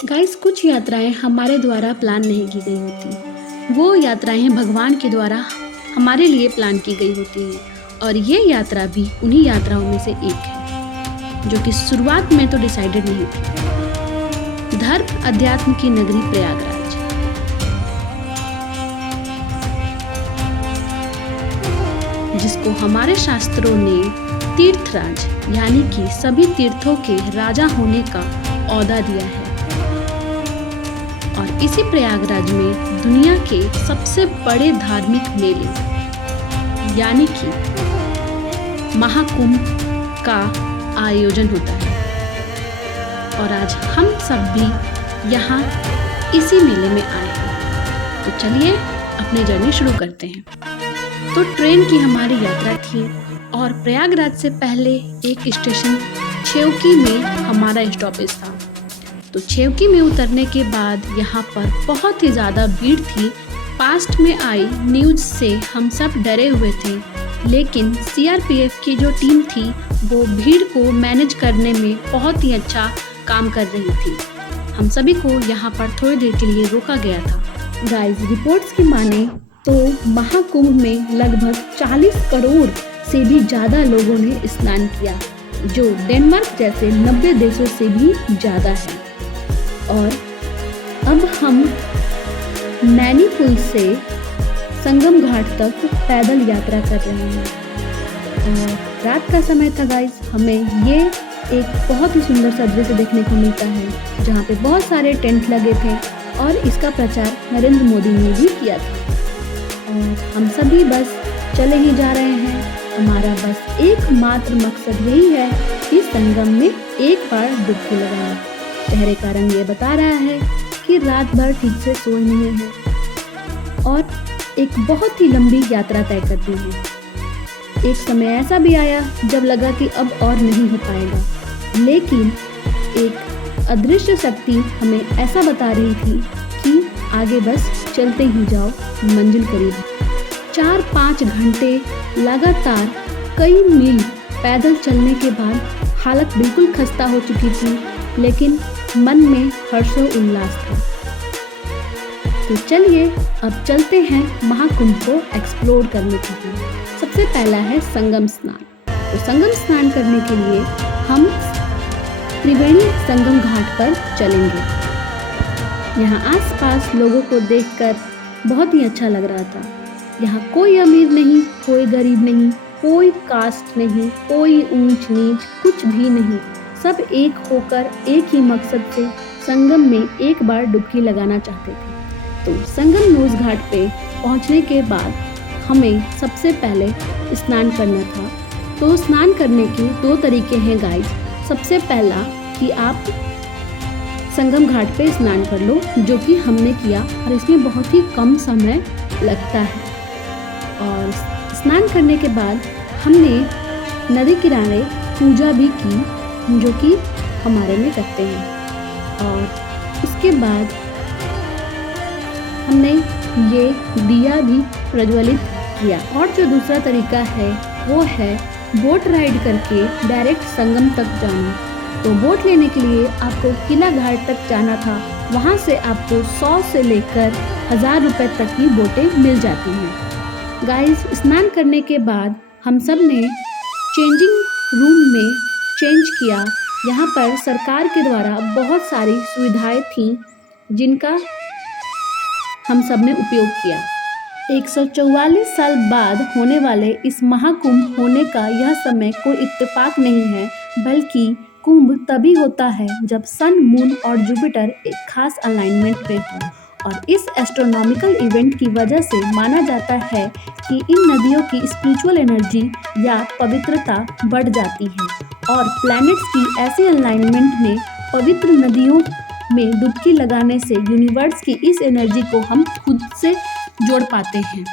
Guys, कुछ यात्राएं हमारे द्वारा प्लान नहीं की गई होती। वो यात्राएं भगवान के द्वारा हमारे लिए प्लान की गई होती हैं और ये यात्रा भी उन्हीं यात्राओं में से एक है जो कि शुरुआत में तो डिसाइडेड नहीं थी। धर्म अध्यात्म की नगरी प्रयागराज, जिसको हमारे शास्त्रों ने तीर्थराज यानी कि सभी तीर्थों के राजा होने का औदा दिया है। और इसी प्रयागराज में दुनिया के सबसे बड़े धार्मिक मेले यानी कि महाकुंभ का आयोजन होता है। और आज हम सब भी यहाँ इसी मेले में आए हैं। तो चलिए अपनी जर्नी शुरू करते हैं। तो ट्रेन की हमारी यात्रा थी और प्रयागराज से पहले एक स्टेशन छेवकी में हमारा स्टॉपेज था। तो छेवकी में उतरने के बाद यहाँ पर बहुत ही ज़्यादा भीड़ थी। पास्ट में आई न्यूज़ से हम सब डरे हुए थे, लेकिन सीआरपीएफ की जो टीम थी वो भीड़ को मैनेज करने में बहुत ही अच्छा काम कर रही थी। हम सभी को यहाँ पर थोड़ी देर के लिए रोका गया था। गाइस, रिपोर्ट्स की माने तो महाकुंभ में लगभग 40 करोड़ से भी ज़्यादा लोगों ने स्नान किया, जो डेनमार्क जैसे 90 देशों से भी ज़्यादा है। और अब हम नैनी पुल से संगम घाट तक पैदल यात्रा कर रहे हैं। और रात का समय था गाइस, हमें ये एक बहुत ही सुंदर सा दृश्य देखने को मिलता है जहाँ पे बहुत सारे टेंट लगे थे और इसका प्रचार नरेंद्र मोदी ने भी किया था। और हम सभी बस चले ही जा रहे हैं। हमारा बस एकमात्र मकसद यही है कि संगम में एक बार डुबकी लगाना। चेहरे का रंग ये बता रहा है कि रात भर ठीक से सोए नहीं है और एक बहुत ही लंबी यात्रा तय करती है। एक समय ऐसा भी आया जब लगा कि अब और नहीं हो पाएगा, लेकिन एक अदृश्य शक्ति हमें ऐसा बता रही थी कि आगे बस चलते ही जाओ, मंजिल करीब है। 4-5 घंटे लगातार कई मील पैदल चलने के बाद हालत बिल्कुल खस्ता हो चुकी थी, लेकिन मन में हर्षो उल्लास था। तो चलिए अब चलते हैं महाकुंभ को एक्सप्लोर करने के लिए। सबसे पहला है संगम स्नान। तो संगम स्नान करने के लिए हम त्रिवेणी संगम घाट पर चलेंगे। यहाँ आसपास लोगों को देखकर बहुत ही अच्छा लग रहा था। यहाँ कोई अमीर नहीं, कोई गरीब नहीं, कोई कास्ट नहीं, कोई ऊंच नीच, कुछ भी नहीं। सब एक होकर एक ही मकसद से संगम में एक बार डुबकी लगाना चाहते थे। तो संगम नोज घाट पे पहुंचने के बाद हमें सबसे पहले स्नान करना था। तो स्नान करने के 2 तरीके हैं गाइस। सबसे पहला कि आप संगम घाट पे स्नान कर लो, जो कि हमने किया और इसमें बहुत ही कम समय लगता है। और स्नान करने के बाद हमने नदी किनारे पूजा भी की, जो कि हमारे में करते हैं। और उसके बाद हमने ये दिया भी प्रज्वलित किया। और जो दूसरा तरीका है वो है बोट राइड करके डायरेक्ट संगम तक जाना। तो बोट लेने के लिए आपको किला घाट तक जाना था। वहाँ से आपको 100 से लेकर 1000 रुपये तक की बोटें मिल जाती हैं। गाइस, स्नान करने के बाद हम सब ने चेंजिंग रूम में चेंज किया। यहाँ पर सरकार के द्वारा बहुत सारी सुविधाएं थीं जिनका हम सब ने उपयोग किया। 144 साल बाद होने वाले इस महाकुंभ होने का यह समय कोई इत्तेफाक नहीं है, बल्कि कुंभ तभी होता है जब सन, मून और जुपिटर एक खास अलाइनमेंट में हो। और इस एस्ट्रोनॉमिकल इवेंट की वजह से माना जाता है कि इन नदियों की स्पिरिचुअल एनर्जी या पवित्रता बढ़ जाती है। और प्लैनेट्स की ऐसी अलाइनमेंट में पवित्र नदियों में डुबकी लगाने से यूनिवर्स की इस एनर्जी को हम खुद से जोड़ पाते हैं।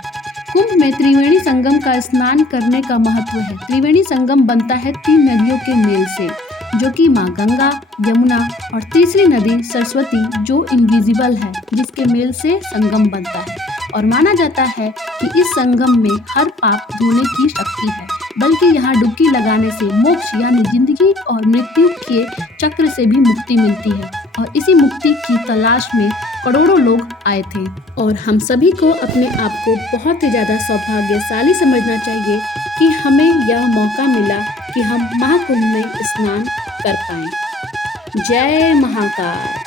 कुंभ में त्रिवेणी संगम का स्नान करने का महत्व है। त्रिवेणी संगम बनता है 3 नदियों के मेल से, जो कि माँ गंगा, यमुना और तीसरी नदी सरस्वती, जो इनविजिबल है, जिसके मेल से संगम बनता है। और माना जाता है कि इस संगम में हर पाप धोने की शक्ति है। बल्कि यहाँ डुबकी लगाने से मोक्ष यानी जिंदगी और मृत्यु के चक्र से भी मुक्ति मिलती है। और इसी मुक्ति की तलाश में करोड़ों लोग आए थे। और हम सभी को अपने आप को बहुत ही ज़्यादा सौभाग्यशाली समझना चाहिए कि हमें यह मौका मिला कि हम महाकुंभ में स्नान कर पाएं। जय महाकाल।